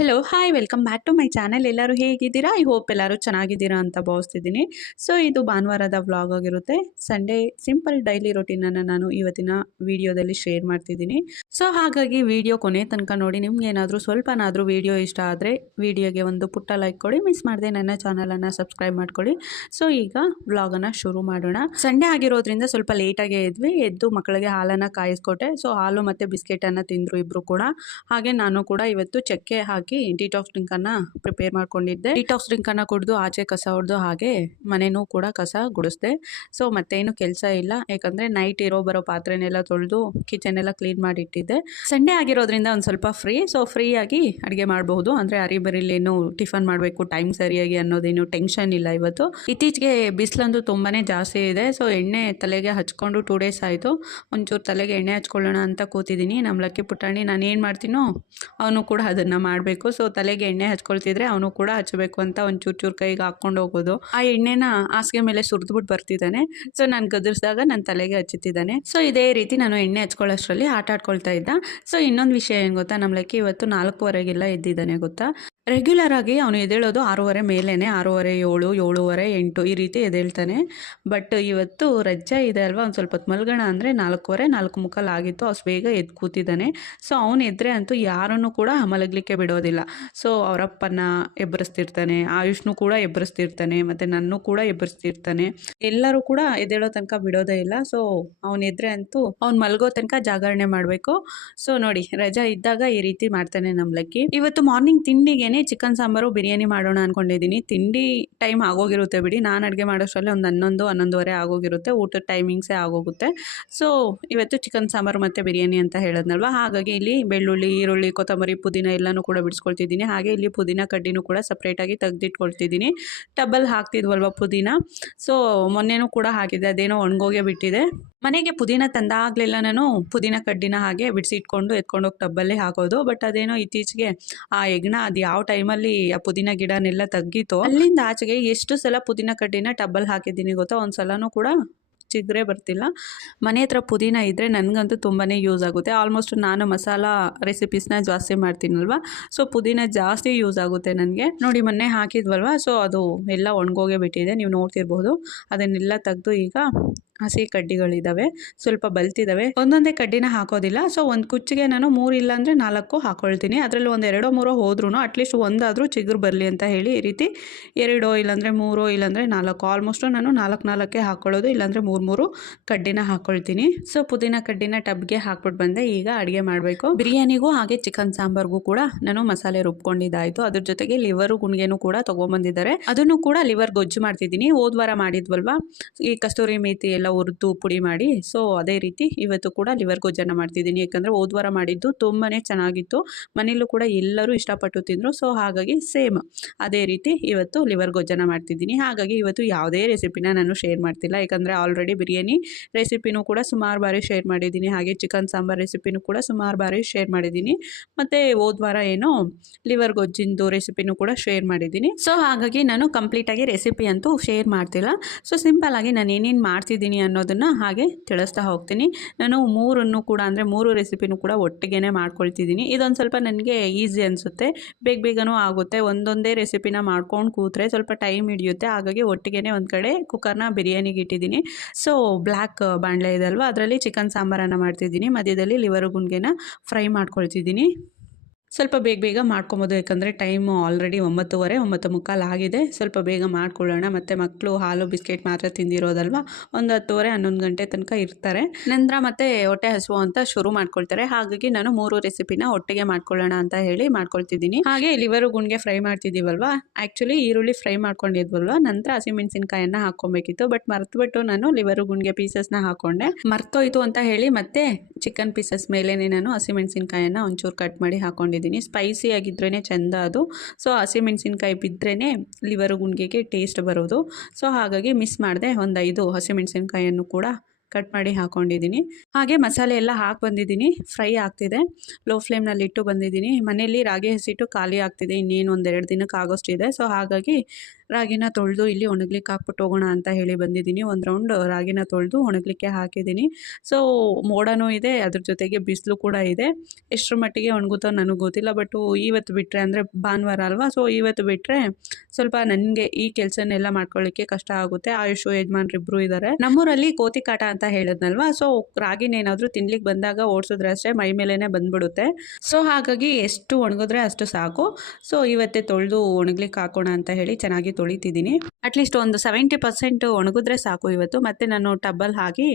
Hello hi welcome back to my channel. ಎಲ್ಲರೂ ಹೇಗಿದ್ದೀರಾ? I hope ಎಲ್ಲರೂ ಚೆನ್ನಾಗಿದ್ದೀರಾ ಅಂತ ಭಾವಿಸ್ತಿದ್ದೀನಿ. ಸೊ ಇದು ಭಾನುವಾರದ ವ್ಲಾಗ್ ಆಗಿರುತ್ತೆ. ಸಂಡೇ ಸಿಂಪಲ್ ಡೈಲಿ ರೊಟೀನನ್ನು ನಾನು ಇವತ್ತಿನ ವಿಡಿಯೋದಲ್ಲಿ ಶೇರ್ ಮಾಡ್ತಿದ್ದೀನಿ. ಸೊ ಹಾಗಾಗಿ ವಿಡಿಯೋ ಕೊನೆ ತನಕ ನೋಡಿ. ನಿಮ್ಗೆ ಏನಾದರೂ ಸ್ವಲ್ಪನಾದರೂ ವಿಡಿಯೋ ಇಷ್ಟ ಆದರೆ ವಿಡಿಯೋಗೆ ಒಂದು ಪುಟ್ಟ ಲೈಕ್ ಕೊಡಿ. ಮಿಸ್ ಮಾಡದೆ ನನ್ನ ಚಾನಲನ್ನು ಸಬ್ಸ್ಕ್ರೈಬ್ ಮಾಡ್ಕೊಳ್ಳಿ. ಸೊ ಈಗ ವ್ಲಾಗನ್ನು ಶುರು ಮಾಡೋಣ. ಸಂಡೇ ಆಗಿರೋದ್ರಿಂದ ಸ್ವಲ್ಪ ಲೇಟಾಗೇ ಇದ್ವಿ. ಎದ್ದು ಮಕ್ಕಳಿಗೆ ಹಾಲನ್ನು ಕಾಯಿಸ್ಕೊಟ್ಟೆ. ಸೊ ಹಾಲು ಮತ್ತು ಬಿಸ್ಕೆಟನ್ನು ತಿಂದರು ಇಬ್ಬರು ಕೂಡ. ಹಾಗೆ ನಾನು ಕೂಡ ಇವತ್ತು ಚಕ್ಕೆ ಹಾಕಿ ಡಿಟಾಕ್ಸ್ ಡ್ರಿಂಕ್ ಅನ್ನ ಪ್ರಿಪೇರ್ ಮಾಡ್ಕೊಂಡಿದ್ದೆ. ಡಿಟಾಕ್ಸ್ ಡ್ರಿಂಕ್ ಅನ್ನ ಕುಡಿದು ಆಚೆ ಕಸ ಹೊಡೆದು ಹಾಗೆ ಮನೆನೂ ಕೂಡ ಕಸ ಗುಡಿಸ್ದೆ. ಸೊ ಮತ್ತೇನು ಕೆಲಸ ಇಲ್ಲ, ಯಾಕಂದ್ರೆ ನೈಟ್ ಬರೋ ಪಾತ್ರೆನೆಲ್ಲ ತೊಳೆದು ಕಿಚನ್ ಎಲ್ಲ ಕ್ಲೀನ್ ಮಾಡಿ ಇಟ್ಟಿದ್ದೆ. ಸಂಡೇ ಆಗಿರೋದ್ರಿಂದ ಒಂದು ಸ್ವಲ್ಪ ಫ್ರೀ. ಸೊ ಫ್ರೀ ಆಗಿ ಅಡುಗೆ ಮಾಡಬಹುದು. ಅಂದ್ರೆ ಅರಿಬರಿಲೇನು ಟಿಫನ್ ಮಾಡಬೇಕು ಟೈಮ್ ಸರಿಯಾಗಿ ಅನ್ನೋದೇನು ಟೆನ್ಷನ್ ಇಲ್ಲ ಇವತ್ತು. ಇತ್ತೀಚೆಗೆ ಬಿಸಿಲಂತೂ ತುಂಬಾನೇ ಜಾಸ್ತಿ ಇದೆ. ಸೊ ಎಣ್ಣೆ ತಲೆಗೆ ಹಚ್ಕೊಂಡು 2 ಡೇಸ್ ಆಯಿತು. ಒಂಚೂರು ತಲೆಗೆ ಎಣ್ಣೆ ಹಚ್ಕೊಳ್ಳೋಣ ಅಂತ ಕೂತಿದ್ದೀನಿ. ನಮ್ಮ ಲಕ್ಕಿ ಪುಟಾಣಿ ನಾನು ಏನು ಮಾಡ್ತೀನೋ ಅವನು ಕೂಡ ಅದನ್ನು ಮಾಡಬೇಕು. ಸೊ ತಲೆಗೆ ಎಣ್ಣೆ ಹಚ್ಕೊಳ್ತಿದ್ರೆ ಅವನು ಕೂಡ ಹಚ್ಚಬೇಕು ಅಂತ ಒಂಚೂರು ಕೈಗೆ ಹಾಕ್ಕೊಂಡು ಹೋಗೋದು. ಆ ಎಣ್ಣೆನ ಹಾಸಿಗೆ ಮೇಲೆ ಸುರಿದ್ಬಿಟ್ಟು ಬರ್ತಿದ್ದಾನೆ. ಸೊ ನಾನು ಗದರಿಸಿದಾಗ ನನ್ನ ತಲೆಗೆ ಹಚ್ಚುತ್ತಿದ್ದಾನೆ. ಸೊ ಇದೇ ರೀತಿ ನಾನು ಎಣ್ಣೆ ಹಚ್ಕೊಳ್ಳೋಷ್ಟರಲ್ಲಿ ಆಟ ಆಡ್ಕೊಳ್ತಾ ಇದ್ದ. ಸೊ ಇನ್ನೊಂದು ವಿಷಯ ಏನು ಗೊತ್ತಾ, ನಮ್ಮ ಲಕ್ಕಿ ಇವತ್ತು 4:15ಗೆಲ್ಲ ಎದ್ದಿದ್ದಾನೆ ಗೊತ್ತಾ. ರೆಗ್ಯುಲರ್ ಆಗಿ ಅವನು ಎದ್ದೇಳೋದು 6:30 ಮೇಲೇನೆ. 6:30, 7, 7:30, 8 ಈ ರೀತಿ ಎದ್ದೇಳ್ತಾನೆ. ಬಟ್ ಇವತ್ತು ರಜೆ ಇದೆ ಅಲ್ವಾ, ಒಂದು ಸ್ವಲ್ಪ ಹೊತ್ತು ಮಲ್ಗೋಣ ಅಂದರೆ 4:15, 4:45 ಆಗಿತ್ತು. ಅಷ್ಟು ಬೇಗ ಎದ್ದು ಕೂತಿದ್ದಾನೆ. ಸೊ ಅವನು ಎದ್ರೆ ಅಂತೂ ಯಾರನ್ನು ಕೂಡ ಮಲಗಲಿಕ್ಕೆ ಬಿಡೋದಿಲ್ಲ. ಸೊ ಅವರಪ್ಪನ ಎಬ್ಬರಿಸ್ತಿರ್ತಾನೆ, ಆಯುಷ್ನು ಕೂಡ ಎಬ್ಬರಿಸ್ತಿರ್ತಾನೆ, ಮತ್ತು ನನ್ನೂ ಕೂಡ ಎಬ್ಬರಿಸ್ತಿರ್ತಾನೆ. ಎಲ್ಲರೂ ಕೂಡ ಎದ್ದೇಳೋ ತನಕ ಬಿಡೋದೇ ಇಲ್ಲ. ಸೊ ಅವನು ಎದ್ರೆ ಅಂತೂ ಅವ್ನು ಮಲಗೋ ತನಕ ಜಾಗರಣೆ ಮಾಡಬೇಕು. ಸೊ ನೋಡಿ, ರಜಾ ಇದ್ದಾಗ ಈ ರೀತಿ ಮಾಡ್ತಾನೆ ನಮ್ಮ ಲಕ್ಕಿ. ಇವತ್ತು ಮಾರ್ನಿಂಗ್ ತಿಂಡಿಗೆ ಚಿಕನ್ ಸಾಂಬಾರು ಬಿರಿಯಾನಿ ಮಾಡೋಣ ಅನ್ಕೊಂಡಿದ್ದೀನಿ. ತಿಂಡಿ ಟೈಮ್ ಆಗೋಗಿರುತ್ತೆ ಬಿಡಿ. ನಾನು ಅಡುಗೆ ಮಾಡೋಷ್ಟರಲ್ಲಿ ಒಂದು 11, 11:30 ಆಗೋಗಿರುತ್ತೆ. ಊಟದ ಟೈಮಿಂಗ್ಸೇ ಆಗೋಗುತ್ತೆ. ಸೊ ಇವತ್ತು ಚಿಕನ್ ಸಾಂಬಾರು ಮತ್ತು ಬಿರಿಯಾನಿ ಅಂತ ಹೇಳಿದ್ನಲ್ವ, ಹಾಗಾಗಿ ಇಲ್ಲಿ ಬೆಳ್ಳುಳ್ಳಿ, ಈರುಳ್ಳಿ, ಕೊತ್ತಂಬರಿ, ಪುದೀನ ಎಲ್ಲನೂ ಕೂಡ ಬಿಡಿಸ್ಕೊಳ್ತಿದ್ದೀನಿ. ಹಾಗೆ ಇಲ್ಲಿ ಪುದೀನ ಕಡ್ಡಿನೂ ಕೂಡ ಸಪ್ರೇಟಾಗಿ ತೆಗೆದಿಟ್ಕೊಳ್ತಿದ್ದೀನಿ. ಟಬ್ಬಲ್ಲಿ ಹಾಕ್ತಿದ್ವಲ್ವ ಪುದೀನ, ಸೊ ಮೊನ್ನೆನೂ ಕೂಡ ಹಾಕಿದ್ದೆ, ಅದೇನೋ ಒಣಗೋಗೇ ಬಿಟ್ಟಿದೆ. ಮನೆಗೆ ಪುದೀನ ತಂದಾಗಲೆಲ್ಲ ನಾನು ಪುದೀನ ಕಡ್ಡಿನ ಹಾಗೆ ಬಿಡಿಸಿಟ್ಕೊಂಡು ಎತ್ಕೊಂಡೋಗಿ ಟಬ್ಬಲ್ಲಿ ಹಾಕೋದು. ಬಟ್ ಅದೇನೋ ಇತ್ತೀಚೆಗೆ ಆ ಹೆಗ್ಣ ಅದು ಯಾವ ಟೈಮಲ್ಲಿ ಆ ಪುದೀನ ಗಿಡನೆಲ್ಲ ತಗ್ಗಿತ್ತು, ಅಲ್ಲಿಂದ ಆಚೆಗೆ ಎಷ್ಟು ಸಲ ಪುದೀನ ಕಡ್ಡಿನ ಟಬ್ಬಲ್ಲಿ ಹಾಕಿದ್ದೀನಿ ಗೊತ್ತಾ. ಒಂದು ಸಲನೂ ಕೂಡ ಚಿಗ್ರೆ ಬರ್ತಿಲ್ಲ. ಮನೆ ಹತ್ರ ಪುದೀನ ಇದ್ದರೆ ನನಗಂತೂ ತುಂಬಾ ಯೂಸ್ ಆಗುತ್ತೆ. ಆಲ್ಮೋಸ್ಟ್ ನಾನು ಮಸಾಲ ರೆಸಿಪೀಸ್ನ ಜಾಸ್ತಿ ಮಾಡ್ತೀನಲ್ವ, ಸೊ ಪುದೀನ ಜಾಸ್ತಿ ಯೂಸ್ ಆಗುತ್ತೆ ನನಗೆ. ನೋಡಿ ಮೊನ್ನೆ ಹಾಕಿದ್ವಲ್ವ, ಸೊ ಅದು ಎಲ್ಲ ಒಣಗೋಗೇ ಬಿಟ್ಟಿದೆ, ನೀವು ನೋಡ್ತಿರ್ಬೋದು. ಅದನ್ನೆಲ್ಲ ತೆಗೆದು ಈಗ ಹಸಿ ಕಡ್ಡಿಗಳಿದ್ದಾವೆ, ಸ್ವಲ್ಪ ಬಲ್ತಿದ್ದಾವೆ. ಒಂದೊಂದೇ ಕಡ್ಡಿನ ಹಾಕೋದಿಲ್ಲ. ಸೊ ಒಂದು ಕುಚ್ಚಿಗೆ ನಾನು 3 ಇಲ್ಲಾಂದರೆ 4 ಹಾಕೊಳ್ತೀನಿ. ಅದರಲ್ಲಿ ಒಂದು 2 3 ಹೋದ್ರೂ ಅಟ್ಲೀಸ್ಟ್ ಒಂದಾದರೂ ಚಿಗುರು ಬರಲಿ ಅಂತ ಹೇಳಿ ಈ ರೀತಿ 2 ಇಲ್ಲಾಂದರೆ 3 ಇಲ್ಲಾಂದರೆ 4, ಆಲ್ಮೋಸ್ಟ್ ನಾನು 4 ಹಾಕೊಳ್ಳೋದು, ಇಲ್ಲಾಂದರೆ 3 ಕಡ್ಡಿನ ಹಾಕೊಳ್ತೀನಿ. ಸೊ ಪುದೀನ ಕಡ್ಡಿನ ಟಬ್ಗೆ ಹಾಕ್ಬಿಟ್ಟು ಬಂದೆ. ಈಗ ಅಡುಗೆ ಮಾಡಬೇಕು. ಬಿರಿಯಾನಿಗೂ ಹಾಗೆ ಚಿಕನ್ ಸಾಂಬಾರ್ಗೂ ಕೂಡ ನಾನು ಮಸಾಲೆ ರುಬ್ಕೊಂಡಿದ್ದಾಯಿತು. ಅದ್ರ ಜೊತೆಗೆ ಲಿವರು ಗುಣಿಗೆನೂ ಕೂಡ ತೊಗೊಂಬಂದಿದ್ದಾರೆ. ಅದನ್ನು ಕೂಡ ಲಿವರ್ ಗೊಜ್ಜು ಮಾಡ್ತಿದ್ದೀನಿ. ಹೋದ್ವಾರ ಮಾಡಿದ್ವಲ್ವ, ಈ ಕಸ್ತೂರಿ ಮೇಥಿ ಎಲ್ಲ ಹುರಿದು ಪುಡಿ ಮಾಡಿ. ಸೊ ಅದೇ ರೀತಿ ಇವತ್ತು ಕೂಡ ಲಿವರ್ ಗೊಜ್ಜನ್ನು ಮಾಡ್ತಿದ್ದೀನಿ. ಯಾಕಂದರೆ ಹೋದ್ವಾರ ಮಾಡಿದ್ದು ತುಂಬಾ ಚೆನ್ನಾಗಿತ್ತು. ಮನೇಲೂ ಕೂಡ ಎಲ್ಲರೂ ಇಷ್ಟಪಟ್ಟು ತಿಂದರು. ಸೊ ಹಾಗಾಗಿ ಸೇಮ್ ಅದೇ ರೀತಿ ಇವತ್ತು ಲಿವರ್ ಗೊಜ್ಜನ್ನು ಮಾಡ್ತಿದ್ದೀನಿ. ಹಾಗಾಗಿ ಇವತ್ತು ಯಾವುದೇ ರೆಸಿಪಿನ ನಾನು ಶೇರ್ ಮಾಡ್ತಿಲ್ಲ, ಯಾಕಂದರೆ ಆಲ್ರೆಡಿ ಬಿರಿಯಾನಿ ರೆಸಿಪಿನೂ ಕೂಡ ಸುಮಾರು ಬಾರಿ ಶೇರ್ ಮಾಡಿದ್ದೀನಿ. ಹಾಗೆ ಚಿಕನ್ ಸಾಂಬಾರ್ ರೆಸಿಪಿನೂ ಕೂಡ ಸುಮಾರು ಬಾರಿ ಶೇರ್ ಮಾಡಿದ್ದೀನಿ. ಮತ್ತು ಹೋದ್ವಾರ ಏನೋ ಲಿವರ್ ಗೊಜ್ಜಿಂದು ರೆಸಿಪಿನೂ ಕೂಡ ಶೇರ್ ಮಾಡಿದ್ದೀನಿ. ಸೊ ಹಾಗಾಗಿ ನಾನು ಕಂಪ್ಲೀಟಾಗಿ ರೆಸಿಪಿ ಅಂತೂ ಶೇರ್ ಮಾಡ್ತಿಲ್ಲ. ಸೊ ಸಿಂಪಲ್ಲಾಗಿ ನಾನು ಏನೇನು ಮಾಡ್ತಿದ್ದೀನಿ ಅನ್ನೋದನ್ನು ಹಾಗೆ ತಿಳಿಸ್ತಾ ಹೋಗ್ತೀನಿ. ನಾನು 3 ಕೂಡ ಅಂದರೆ 3 ರೆಸಿಪಿನೂ ಕೂಡ ಒಟ್ಟಿಗೆ ಮಾಡ್ಕೊಳ್ತಿದ್ದೀನಿ. ಇದೊಂದು ಸ್ವಲ್ಪ ನನಗೆ ಈಸಿ ಅನಿಸುತ್ತೆ, ಬೇಗನೂ ಆಗುತ್ತೆ. ಒಂದೊಂದೇ ರೆಸಿಪಿನ ಮಾಡ್ಕೊಂಡು ಕೂತ್ರೆ ಸ್ವಲ್ಪ ಟೈಮ್ ಹಿಡಿಯುತ್ತೆ. ಹಾಗಾಗಿ ಒಟ್ಟಿಗೆ ಒಂದು ಕಡೆ ಕುಕ್ಕರ್ನ ಬಿರಿಯಾನಿಗೆ ಇಟ್ಟಿದ್ದೀನಿ. ಸೊ ಬ್ಲ್ಯಾಕ್ ಬಾಣಲೆ ಇದೆ ಅಲ್ವಾ, ಅದರಲ್ಲಿ ಚಿಕನ್ ಸಾಂಬಾರನ್ನು ಮಾಡ್ತಿದ್ದೀನಿ. ಮಧ್ಯದಲ್ಲಿ ಲಿವರ್ ಗುಂಡ್ಗೆನ ಫ್ರೈ ಮಾಡ್ಕೊಳ್ತಿದ್ದೀನಿ. ಸ್ವಲ್ಪ ಬೇಗ ಮಾಡ್ಕೊಬೋದು, ಯಾಕಂದರೆ ಟೈಮು ಆಲ್ರೆಡಿ 9:30, 9:45 ಆಗಿದೆ. ಸ್ವಲ್ಪ ಬೇಗ ಮಾಡ್ಕೊಳ್ಳೋಣ. ಮತ್ತು ಮಕ್ಕಳು ಹಾಲು ಬಿಸ್ಕೆಟ್ ಮಾತ್ರ ತಿಂದಿರೋದಲ್ವ, ಒಂದು 10:30, 11 ಗಂಟೆ ತನಕ ಇರ್ತಾರೆ. ನಂತರ ಮತ್ತೆ ಹೊಟ್ಟೆ ಹಸುವು ಅಂತ ಶುರು ಮಾಡ್ಕೊಳ್ತಾರೆ. ಹಾಗಾಗಿ ನಾನು 3 ರೆಸಿಪಿನ ಒಟ್ಟಿಗೆ ಮಾಡ್ಕೊಳ್ಳೋಣ ಅಂತ ಹೇಳಿ ಮಾಡ್ಕೊಳ್ತಿದ್ದೀನಿ. ಹಾಗೆ ಲಿವರು ಗುಂಡ್ಗೆ ಫ್ರೈ ಮಾಡ್ತಿದ್ದೀವಲ್ವ, ಆ್ಯಕ್ಚುಲಿ ಈರುಳ್ಳಿ ಫ್ರೈ ಮಾಡ್ಕೊಂಡಿದ್ವಲ್ವ, ನಂತರ ಹಸಿಮೆಣಸಿನ್ಕಾಯನ್ನು ಹಾಕ್ಕೊಬೇಕಿತ್ತು. ಬಟ್ ಮರ್ತುಬಿಟ್ಟು ನಾನು ಲಿವರು ಗುಂಡ್ಗೆ ಪೀಸಸ್ನ ಹಾಕ್ಕೊಂಡೆ. ಮರ್ತೋಯ್ತು ಅಂತ ಹೇಳಿ ಮತ್ತೆ ಚಿಕನ್ ಪೀಸಸ್ ಮೇಲೇ ನಾನು ಹಸಿಮೆಣಸಿನ್ಕಾಯನ್ನು ಒಂಚೂರು ಕಟ್ ಮಾಡಿ ಹಾಕ್ಕೊಂಡಿದ್ದೀನಿ. ಸ್ಪೈಸಿ ಆಗಿದ್ರೇ ಚೆಂದ ಅದು. ಸೊ ಹಸಿಮೆಣಸಿನ್ಕಾಯಿ ಬಿದ್ರೇ ಲಿವರ್ ಗುಂಡಿಗೆಗೆ ಟೇಸ್ಟ್ ಬರೋದು. ಸೊ ಹಾಗಾಗಿ ಮಿಸ್ ಮಾಡಿದೆ, ಒಂದು 5 ಹಸಿಮೆಣಸಿನ್ಕಾಯನ್ನು ಕೂಡ ಕಟ್ ಮಾಡಿ ಹಾಕ್ಕೊಂಡಿದ್ದೀನಿ. ಹಾಗೆ ಮಸಾಲೆ ಎಲ್ಲ ಹಾಕಿ ಬಂದಿದ್ದೀನಿ. ಫ್ರೈ ಆಗ್ತಿದೆ, ಲೋ ಫ್ಲೇಮ್ನಲ್ಲಿ ಇಟ್ಟು ಬಂದಿದ್ದೀನಿ. ಮನೆಯಲ್ಲಿ ರಾಗಿ ಹಸಿಟ್ಟು ಖಾಲಿ ಆಗ್ತಿದೆ, ಇನ್ನೇನು 1-2 ದಿನಕ್ಕೆ ಆಗೋಷ್ಟಿದೆ. ಸೊ ಹಾಗಾಗಿ ರಾಗಿನ ತೊಳೆದು ಇಲ್ಲಿ ಒಣಗ್ಲಿಕ್ಕೆ ಹಾಕ್ಬಿಟ್ಟು ಹೋಗೋಣ ಅಂತ ಹೇಳಿ ಬಂದಿದ್ದೀನಿ. ಒಂದು ರೌಂಡ್ ರಾಗಿನ ತೊಳೆದು ಒಣಗಲಿಕ್ಕೆ ಹಾಕಿದ್ದೀನಿ. ಸೊ ಮೋಡನೂ ಇದೆ, ಅದ್ರ ಜೊತೆಗೆ ಬಿಸಿಲು ಕೂಡ ಇದೆ. ಎಷ್ಟರ ಮಟ್ಟಿಗೆ ಒಣಗುತ್ತೋ ನನಗೆ ಗೊತ್ತಿಲ್ಲ. ಬಟ್ ಇವತ್ತು ಬಿಟ್ಟರೆ ಅಂದರೆ ಭಾನುವಾರ ಅಲ್ವಾ, ಸೊ ಇವತ್ತು ಬಿಟ್ಟರೆ ಸ್ವಲ್ಪ ನನಗೆ ಈ ಕೆಲಸನೆಲ್ಲ ಮಾಡ್ಕೊಳ್ಳಿಕ್ಕೆ ಕಷ್ಟ ಆಗುತ್ತೆ. ಆಯುಷು ಯಜಮಾನ್ರಿಬ್ರು ಇದ್ದಾರೆ. ನಮ್ಮೂರಲ್ಲಿ ಕೋತಿ ಕಾಟ ಅಂತ ಹೇಳಿದ್ನಲ್ವಾ, ಸೊ ರಾಗಿನೇನಾದರೂ ತಿನ್ಲಿಕ್ಕೆ ಬಂದಾಗ ಓಡಿಸಿದ್ರೆ ಅಷ್ಟೇ ಮೈ ಮೇಲೇ ಬಂದ್ಬಿಡುತ್ತೆ. ಸೊ ಹಾಗಾಗಿ ಎಷ್ಟು ಒಣಗಿದ್ರೆ ಅಷ್ಟು ಸಾಕು. ಸೊ ಇವತ್ತೇ ತೊಳೆದು ಒಣಗ್ಲಿಕ್ಕೆ ಹಾಕೋಣ ಅಂತ ಹೇಳಿ ಚೆನ್ನಾಗಿ ತೊಳಿತಿದ್ದೀನಿ. ಅಟ್ಲೀಸ್ಟ್ ಒಂದು 70% ಒಣಗಿದ್ರೆ ಸಾಕು ಇವತ್ತು. ಮತ್ತು ನಾನು ಟಬ್ಬಲ್ಲಿ ಹಾಕಿ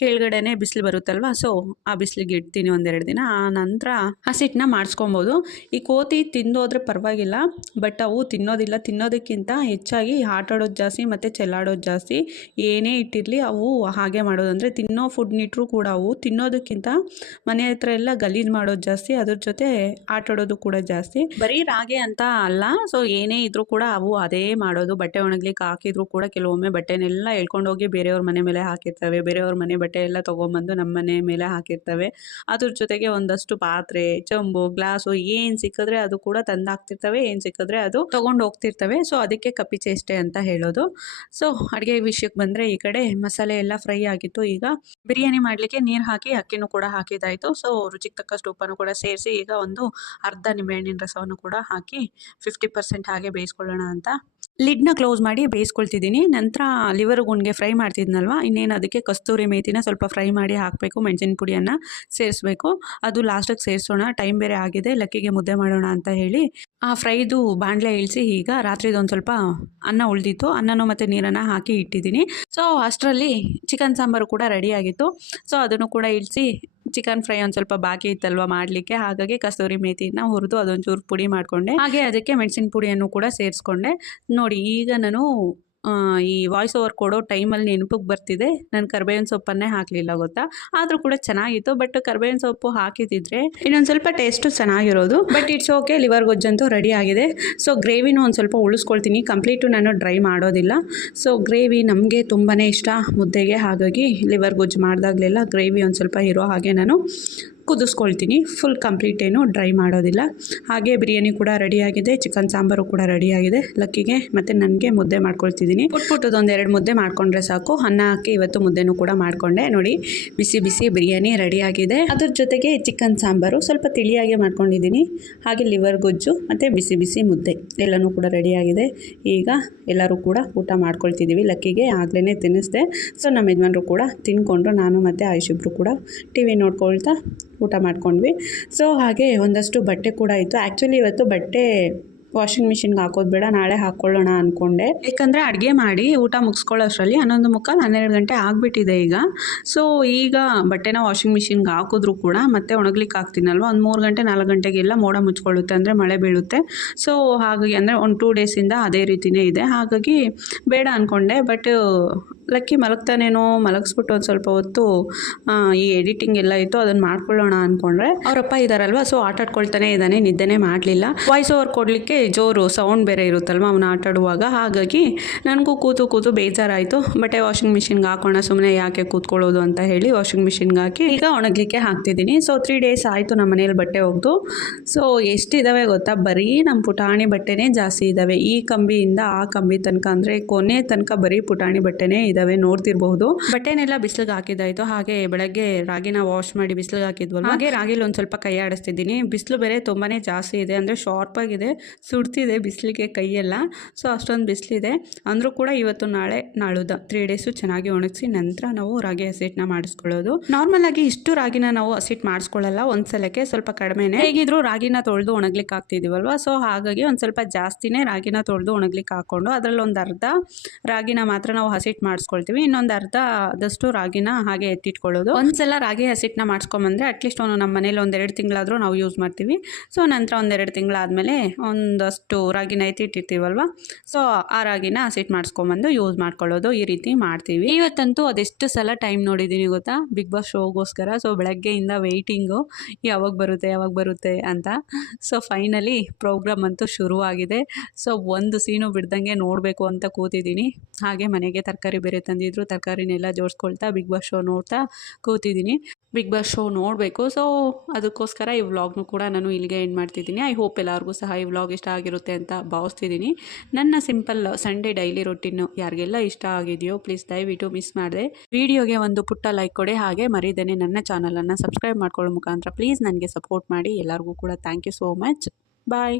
ಕೆಳಗಡೆನೆ ಬಿಸಿಲು ಬರುತ್ತಲ್ವ, ಸೊ ಆ ಬಿಸಿಲಿಗೆ ಇಡ್ತೀನಿ ಒಂದೆರಡು ದಿನ. ಆ ನಂತರ ಹಸಿಟ್ಟನ್ನ ಮಾಡಿಸ್ಕೊಬೋದು. ಈ ಕೋತಿ ತಿಂದೋದ್ರೆ ಪರವಾಗಿಲ್ಲ, ಬಟ್ ಅವು ತಿನ್ನೋದಕ್ಕಿಂತ ಹೆಚ್ಚಾಗಿ ಆಟಾಡೋದು ಜಾಸ್ತಿ ಮತ್ತು ಚೆಲ್ಲಾಡೋದು ಜಾಸ್ತಿ. ಏನೇ ಇಟ್ಟಿರಲಿ ಅವು ಹಾಗೆ ಮಾಡೋದು. ಅಂದರೆ ತಿನ್ನೋ ಫುಡ್ನಿಟ್ರೂ ಕೂಡ ಅವು ತಿನ್ನೋದಕ್ಕಿಂತ ಮನೆ ಹತ್ರ ಎಲ್ಲ ಗಲೀಜು ಮಾಡೋದು ಜಾಸ್ತಿ, ಅದ್ರ ಜೊತೆ ಆಟಾಡೋದು ಕೂಡ ಜಾಸ್ತಿ. ಬರೀ ರಾಗಿ ಅಂತ ಅಲ್ಲ, ಸೊ ಏನೇ ಇದ್ರೂ ಕೂಡ ಅವು ಅದೇ ಮಾಡೋದು. ಬಟ್ಟೆ ಒಣಗ್ಲಿಕ್ಕೆ ಹಾಕಿದ್ರು ಕೂಡ ಕೆಲವೊಮ್ಮೆ ಬಟ್ಟೆನೆಲ್ಲ ಎಳ್ಕೊಂಡೋಗಿ ಬೇರೆಯವ್ರ ಮನೆ ಮೇಲೆ ಹಾಕಿರ್ತವೆ. ಬೇರೆಯವ್ರ ಮನೆ ಬಟ್ಟೆ ಎಲ್ಲ ತೊಗೊಂಬಂದು ನಮ್ಮ ಮನೆ ಮೇಲೆ ಹಾಕಿರ್ತವೆ. ಅದ್ರ ಜೊತೆಗೆ ಒಂದಷ್ಟು ಪಾತ್ರೆ, ಚಂಬು, ಗ್ಲಾಸು ಏನು ಸಿಕ್ಕಿದ್ರೆ ಅದು ಕೂಡ ತಂದು ಹಾಕ್ತಿರ್ತವೆ, ಏನು ಸಿಕ್ಕಿದ್ರೆ ಅದು ತೊಗೊಂಡು ಹೋಗ್ತಿರ್ತವೆ. ಸೊ ಅದಕ್ಕೆ ಕಪ್ಪಿ ಚೇಷ್ಟೆ ಅಂತ ಹೇಳೋದು. ಸೊ ಅಡುಗೆ ವಿಷಯಕ್ಕೆ ಬಂದರೆ ಈ ಕಡೆ ಮಸಾಲೆ ಎಲ್ಲ ಫ್ರೈ ಆಗಿತ್ತು. ಈಗ ಬಿರಿಯಾನಿ ಮಾಡಲಿಕ್ಕೆ ನೀರು ಹಾಕಿ ಅಕ್ಕಿನೂ ಕೂಡ ಹಾಕಿದ್ದಾಯಿತು. ಸೊ ರುಚಿಗೆ ತಕ್ಕಷ್ಟು ಉಪ್ಪನ್ನು ಕೂಡ ಸೇರಿಸಿ ಈಗ ಒಂದು ಅರ್ಧ ನಿಂಬೆಹಣ್ಣಿನ ರಸವನ್ನು ಕೂಡ ಹಾಕಿ 50% ಹಾಗೆ ಬೇಯಿಸ್ಕೊಳ್ಳೋಣ ಅಂತ ಲಿಡ್ನ ಕ್ಲೋಸ್ ಮಾಡಿ ಬೇಯಿಸ್ಕೊಳ್ತಿದ್ದೀನಿ. ನಂತರ ಲಿವರ್ ಗುಂಡ್ಗೆ ಫ್ರೈ ಮಾಡ್ತಿದ್ನಲ್ವ, ಇನ್ನೇನು ಅದಕ್ಕೆ ಕಸ್ತೂರಿ ಮೇಥಿನ ಸ್ವಲ್ಪ ಫ್ರೈ ಮಾಡಿ ಹಾಕಬೇಕು, ಮೆಣಸಿನ ಪುಡಿಯನ್ನು ಸೇರಿಸ್ಬೇಕು. ಅದು ಲಾಸ್ಟಿಗೆ ಸೇರಿಸೋಣ, ಟೈಮ್ ಬೇರೆ ಆಗಿದೆ, ಲಕ್ಕಿಗೆ ಮುದ್ದೆ ಮಾಡೋಣ ಅಂತ ಹೇಳಿ ಆ ಫ್ರೈದು ಬಾಣಲೆ ಇಳಿಸಿ ಈಗ ರಾತ್ರಿದೊಂದು ಸ್ವಲ್ಪ ಅನ್ನ ಉಳಿದಿತ್ತು, ಅನ್ನನೂ ಮತ್ತು ನೀರನ್ನು ಹಾಕಿ ಇಟ್ಟಿದ್ದೀನಿ. ಸೊ ಅಷ್ಟರಲ್ಲಿ ಚಿಕನ್ ಸಾಂಬಾರು ಕೂಡ ರೆಡಿಯಾಗಿತ್ತು. ಸೊ ಅದನ್ನು ಕೂಡ ಇಳಿಸಿ ಚಿಕನ್ ಫ್ರೈ ಒಂದು ಸ್ವಲ್ಪ ಬಾಕಿ ಇತ್ತಲ್ವ ಮಾಡಲಿಕ್ಕೆ, ಹಾಗಾಗಿ ಕಸ್ತೂರಿ ಮೇಥಿನ ಹುರಿದು ಅದೊಂಚೂರು ಪುಡಿ ಮಾಡಿಕೊಂಡೆ. ಹಾಗೆ ಅದಕ್ಕೆ ಮೆಣಸಿನ ಪುಡಿಯನ್ನು ಕೂಡ ಸೇರಿಸ್ಕೊಂಡೆ. ನೋಡಿ ಈಗ ನಾನು ಈ ವಾಯ್ಸ್ ಓವರ್ ಕೊಡೋ ಟೈಮಲ್ಲಿ ನೆನಪಿಗೆ ಬರ್ತಿದೆ, ನಾನು ಕರ್ಬೇವಿನ ಸೊಪ್ಪನ್ನೇ ಹಾಕಲಿಲ್ಲ ಗೊತ್ತಾ. ಆದರೂ ಕೂಡ ಚೆನ್ನಾಗಿತ್ತು, ಬಟ್ ಕರ್ಬೇವಿನ ಸೊಪ್ಪು ಹಾಕಿದ್ದಿದ್ರೆ ಇನ್ನೊಂದು ಸ್ವಲ್ಪ ಟೇಸ್ಟು ಚೆನ್ನಾಗಿರೋದು. ಬಟ್ ಇಟ್ಸ್ ಓಕೆ, ಲಿವರ್ ಗೊಜ್ಜಂತೂ ರೆಡಿ ಆಗಿದೆ. ಸೊ ಗ್ರೇವಿನೂ ಒಂದು ಸ್ವಲ್ಪ ಉಳಿಸ್ಕೊಳ್ತೀನಿ, ಕಂಪ್ಲೀಟು ನಾನು ಡ್ರೈ ಮಾಡೋದಿಲ್ಲ. ಸೊ ಗ್ರೇವಿ ನಮಗೆ ತುಂಬಾ ಇಷ್ಟ ಮುದ್ದೆಗೆ, ಹಾಗಾಗಿ ಲಿವರ್ ಗೊಜ್ಜು ಮಾಡಿದಾಗಲೆಲ್ಲ ಗ್ರೇವಿ ಒಂದು ಸ್ವಲ್ಪ ಇರೋ ಹಾಗೆ ನಾನು ಕುದಿಸ್ಕೊಳ್ತೀನಿ. ಫುಲ್ ಕಂಪ್ಲೀಟ್ ಏನು ಡ್ರೈ ಮಾಡೋದಿಲ್ಲ. ಹಾಗೆ ಬಿರಿಯಾನಿ ಕೂಡ ರೆಡಿಯಾಗಿದೆ, ಚಿಕನ್ ಸಾಂಬಾರು ಕೂಡ ರೆಡಿಯಾಗಿದೆ. ಲಕ್ಕಿಗೆ ಮತ್ತು ನನಗೆ ಮುದ್ದೆ ಮಾಡ್ಕೊಳ್ತಿದ್ದೀನಿ. ಪುಟ್ಟದೊಂದು 2 ಮುದ್ದೆ ಮಾಡಿಕೊಂಡ್ರೆ ಸಾಕು. ಅನ್ನ ಹಾಕಿ ಇವತ್ತು ಮುದ್ದೆನೂ ಕೂಡ ಮಾಡಿಕೊಂಡೆ. ನೋಡಿ ಬಿಸಿ ಬಿಸಿ ಬಿರಿಯಾನಿ ರೆಡಿಯಾಗಿದೆ. ಅದ್ರ ಜೊತೆಗೆ ಚಿಕನ್ ಸಾಂಬಾರು ಸ್ವಲ್ಪ ತಿಳಿಯಾಗಿ ಮಾಡ್ಕೊಂಡಿದ್ದೀನಿ. ಹಾಗೆ ಲಿವರ್ ಗೊಜ್ಜು ಮತ್ತು ಬಿಸಿ ಬಿಸಿ ಮುದ್ದೆ ಎಲ್ಲನೂ ಕೂಡ ರೆಡಿಯಾಗಿದೆ. ಈಗ ಎಲ್ಲರೂ ಕೂಡ ಊಟ ಮಾಡ್ಕೊಳ್ತಿದ್ದೀವಿ. ಲಕ್ಕಿಗೆ ಆಗಲೇ ತಿನ್ನಿಸ್ದೆ. ಸೊ ನಮ್ಮ ಯಜಮಾನರು ಕೂಡ ತಿನ್ಕೊಂಡ್ರು, ನಾನು ಮತ್ತು ಆಯುಷಿಬ್ರು ಕೂಡ ಟಿವಿ ನೋಡ್ಕೊಳ್ತಾ ಊಟ ಮಾಡ್ಕೊಂಡ್ವಿ. ಸೊ ಹಾಗೆ ಒಂದಷ್ಟು ಬಟ್ಟೆ ಕೂಡ ಇತ್ತು. ಆ್ಯಕ್ಚುಲಿ ಇವತ್ತು ಬಟ್ಟೆ ವಾಷಿಂಗ್ ಮಿಷಿನ್ಗೆ ಹಾಕೋದು ಬೇಡ, ನಾಳೆ ಹಾಕ್ಕೊಳ್ಳೋಣ ಅಂದ್ಕೊಂಡೆ. ಯಾಕಂದರೆ ಅಡುಗೆ ಮಾಡಿ ಊಟ ಮುಗಿಸ್ಕೊಳ್ಳೋಷ್ಟರಲ್ಲಿ 11:45 ಗಂಟೆ ಆಗಿಬಿಟ್ಟಿದೆ ಈಗ. ಸೊ ಈಗ ಬಟ್ಟೆನ ವಾಷಿಂಗ್ ಮಿಷಿನ್ಗೆ ಹಾಕಿದ್ರು ಕೂಡ ಮತ್ತೆ ಒಣಗ್ಲಿಕ್ಕೆ ಹಾಕ್ತೀನಲ್ವ, ಒಂದು 3 ಗಂಟೆ 4 ಗಂಟೆಗೆಲ್ಲ ಮೋಡ ಮುಚ್ಕೊಳ್ಳುತ್ತೆ, ಅಂದರೆ ಮಳೆ ಬೀಳುತ್ತೆ. ಸೊ ಹಾಗಾಗಿ ಅಂದರೆ ಒಂದು 2 ಡೇಸಿಂದ ಅದೇ ರೀತಿಯೇ ಇದೆ, ಹಾಗಾಗಿ ಬೇಡ ಅಂದ್ಕೊಂಡೆ. ಬಟ್ ಲಕ್ಕಿ ಮಲಗ್ತಾನೇನೋ, ಮಲಗಿಸ್ಬಿಟ್ಟು ಒಂದು ಸ್ವಲ್ಪ ಹೊತ್ತು ಈ ಎಡಿಟಿಂಗ್ ಎಲ್ಲ ಇತ್ತು, ಅದನ್ನು ಮಾಡ್ಕೊಳ್ಳೋಣ ಅಂದ್ಕೊಂಡ್ರೆ ಅವರಪ್ಪ ಇದ್ದಾರಲ್ವ, ಸೊ ಆಟಾಡ್ಕೊಳ್ತಾನೆ ಇದ್ದಾನೆ, ನಿದ್ದೆನೇ ಮಾಡಲಿಲ್ಲ. ವಾಯ್ಸ್ ಓವರ್ ಕೊಡಲಿಕ್ಕೆ ಜೋರು ಸೌಂಡ್ ಬೇರೆ ಇರುತ್ತಲ್ವ ಅವನು ಆಟಾಡುವಾಗ, ಹಾಗಾಗಿ ನನಗೂ ಕೂತು ಬೇಜಾರಾಯಿತು. ಬಟ್ಟೆ ವಾಷಿಂಗ್ ಮಿಷಿನ್ಗೆ ಹಾಕೋಣ, ಸುಮ್ಮನೆ ಯಾಕೆ ಕೂತ್ಕೊಳ್ಳೋದು ಅಂತ ಹೇಳಿ ವಾಷಿಂಗ್ ಮಿಷಿನ್ಗೆ ಹಾಕಿ ಈಗ ಒಣಗಲಿಕ್ಕೆ ಹಾಕ್ತಿದ್ದೀನಿ. ಸೊ 3 ಡೇಸ್ ಆಯಿತು ನಮ್ಮ ಮನೇಲಿ ಬಟ್ಟೆ ಒಗೆದು. ಸೊ ಎಷ್ಟಿದ್ದಾವೆ ಗೊತ್ತಾ, ಬರೀ ನಮ್ಮ ಪುಟಾಣಿ ಬಟ್ಟೆನೇ ಜಾಸ್ತಿ ಇದ್ದಾವೆ. ಈ ಕಂಬಿಯಿಂದ ಆ ಕಂಬಿ ತನಕ, ಅಂದರೆ ಕೊನೆ ತನಕ ಬರೀ ಪುಟಾಣಿ ಬಟ್ಟೆನೇ ಇದ್ದಾವೆ, ನೋಡ್ತಿರ್ಬಹುದು. ಬಟ್ಟೆನೆಲ್ಲ ಬಿಸಿಲಿಗೆ ಹಾಕಿದ್ದಾಯಿತು. ಹಾಗೆ ಬೆಳಗ್ಗೆ ರಾಗಿನ ವಾಶ್ ಮಾಡಿ ಬಿಸಿಲಿಗೆ ಹಾಕಿದ್ವಲ್ಲ, ಹಾಗೆ ರಾಗಿಲಿ ಒಂದು ಸ್ವಲ್ಪ ಕೈ ಆಡಿಸ್ತಿದ್ದೀನಿ. ಬಿಸಿಲು ಬೇರೆ ತುಂಬಾ ಜಾಸ್ತಿ ಇದೆ, ಅಂದರೆ ಶಾರ್ಪ್ ಆಗಿದೆ, ಸುಡ್ತಿದೆ ಬಿಸಿಲಿಗೆ ಕೈಯೆಲ್ಲ. ಸೊ ಅಷ್ಟೊಂದು ಬಿಸಿಲಿದೆ. ಅಂದರೂ ಕೂಡ ಇವತ್ತು ನಾಳೆ ನಾಳುದ 3 ಡೇಸು ಚೆನ್ನಾಗಿ ಒಣಗಿಸಿ ನಂತರ ನಾವು ರಾಗಿ ಹಸಿಟ್ಟನ್ನ ಮಾಡಿಸ್ಕೊಳ್ಳೋದು. ನಾರ್ಮಲ್ ಆಗಿ ಇಷ್ಟು ರಾಗಿನ ನಾವು ಹಸಿಟ್ಟು ಮಾಡಿಸ್ಕೊಳ್ಳಲ್ಲ, ಒಂದ್ಸಲಕ್ಕೆ ಸ್ವಲ್ಪ ಕಡಿಮೆನೇ. ಹೇಗಿದ್ರು ರಾಗಿನ ತೊಳೆದು ಒಣಗ್ಲಿಕ್ಕೆ ಹಾಕ್ತಿದ್ದೀವಲ್ವ, ಸೊ ಹಾಗಾಗಿ ಒಂದು ಸ್ವಲ್ಪ ಜಾಸ್ತಿನೇ ರಾಗಿನ ತೊಳೆದು ಒಣಗ್ಲಿಕ್ಕೆ ಹಾಕ್ಕೊಂಡು ಅದರಲ್ಲಿ ಒಂದು ಅರ್ಧ ರಾಗಿನ ಮಾತ್ರ ನಾವು ಹಸಿಟ್ಟು ಮಾಡಿಸ್ಕೊಳ್ತೀವಿ, ಇನ್ನೊಂದು ಅರ್ಧ ಆದಷ್ಟು ರಾಗಿನ ಹಾಗೆ ಎತ್ತಿಟ್ಕೊಳ್ಳೋದು. ಒಂದ್ಸಲ ರಾಗಿ ಹಸಿಟ್ಟನ್ನ ಮಾಡಿಸ್ಕೊಂಬಂದ್ರೆ ಅಟ್ಲೀಸ್ಟ್ ನಮ್ಮ ಮನೇಲಿ 1-2 ತಿಂಗಳಾದರೂ ನಾವು ಯೂಸ್ ಮಾಡ್ತೀವಿ. ಸೊ ನಂತರ 1-2 ತಿಂಗಳಾದಮೇಲೆ ಒಂದಷ್ಟು ರಾಗಿನ ಎತ್ತಿಟ್ಟಿರ್ತೀವಲ್ವ, ಸೊ ಆ ರಾಗಿನ ಹಸಿಟ್ಟು ಮಾಡಿಸ್ಕೊಂಬಂದು ಯೂಸ್ ಮಾಡ್ಕೊಳ್ಳೋದು, ಈ ರೀತಿ ಮಾಡ್ತೀವಿ. ಇವತ್ತಂತೂ ಅದೆಷ್ಟು ಸಲ ಟೈಮ್ ನೋಡಿದ್ದೀನಿ ಗೊತ್ತಾ, ಬಿಗ್ ಬಾಸ್ ಶೋಗೋಸ್ಕರ. ಸೊ ಬೆಳಗ್ಗೆಯಿಂದ ವೆಯ್ಟಿಂಗು, ಯಾವಾಗ ಬರುತ್ತೆ ಅಂತ. ಸೊ ಫೈನಲಿ ಪ್ರೋಗ್ರಾಮ್ ಅಂತೂ ಶುರುವಾಗಿದೆ. ಸೊ ಒಂದು ಸೀನು ಬಿಡ್ದಂಗೆ ನೋಡಬೇಕು ಅಂತ ಕೂತಿದ್ದೀನಿ. ಹಾಗೆ ಮನೆಗೆ ತರಕಾರಿ ಬೇರೆ ಬೇರೆ ತಂದಿದ್ರು, ತರಕಾರಿನೆಲ್ಲ ಜೋಡಿಸ್ಕೊಳ್ತಾ ಬಿಗ್ ಬಾಸ್ ಶೋ ನೋಡ್ತಾ ಕೂತಿದ್ದೀನಿ. ಬಿಗ್ ಬಾಸ್ ಶೋ ನೋಡಬೇಕು. ಸೊ ಅದಕ್ಕೋಸ್ಕರ ಈ ವ್ಲಾಗ್ನು ಕೂಡ ನಾನು ಇಲ್ಲಿಗೆ ಎಂಡ್ ಮಾಡ್ತಿದ್ದೀನಿ. ಐ ಹೋಪ್ ಎಲ್ಲರಿಗೂ ಸಹ ಈ ವ್ಲಾಗ್ ಇಷ್ಟ ಆಗಿರುತ್ತೆ ಅಂತ ಭಾವಿಸ್ತಿದ್ದೀನಿ. ನನ್ನ ಸಿಂಪಲ್ ಸಂಡೇ ಡೈಲಿ ರೊಟೀನು ಯಾರಿಗೆಲ್ಲ ಇಷ್ಟ ಆಗಿದೆಯೋ ಪ್ಲೀಸ್ ದಯವಿಟ್ಟು ಮಿಸ್ ಮಾಡಿದೆ ವಿಡಿಯೋಗೆ ಒಂದು ಪುಟ್ಟ ಲೈಕ್ ಕೊಡಿ. ಹಾಗೆ ಮರಿದೇನೆ ನನ್ನ ಚಾನಲನ್ನು ಸಬ್ಸ್ಕ್ರೈಬ್ ಮಾಡ್ಕೊಳ್ಳೋ ಮುಖಾಂತರ ಪ್ಲೀಸ್ ನನಗೆ ಸಪೋರ್ಟ್ ಮಾಡಿ. ಎಲ್ಲರಿಗೂ ಕೂಡ thank you so much. Bye.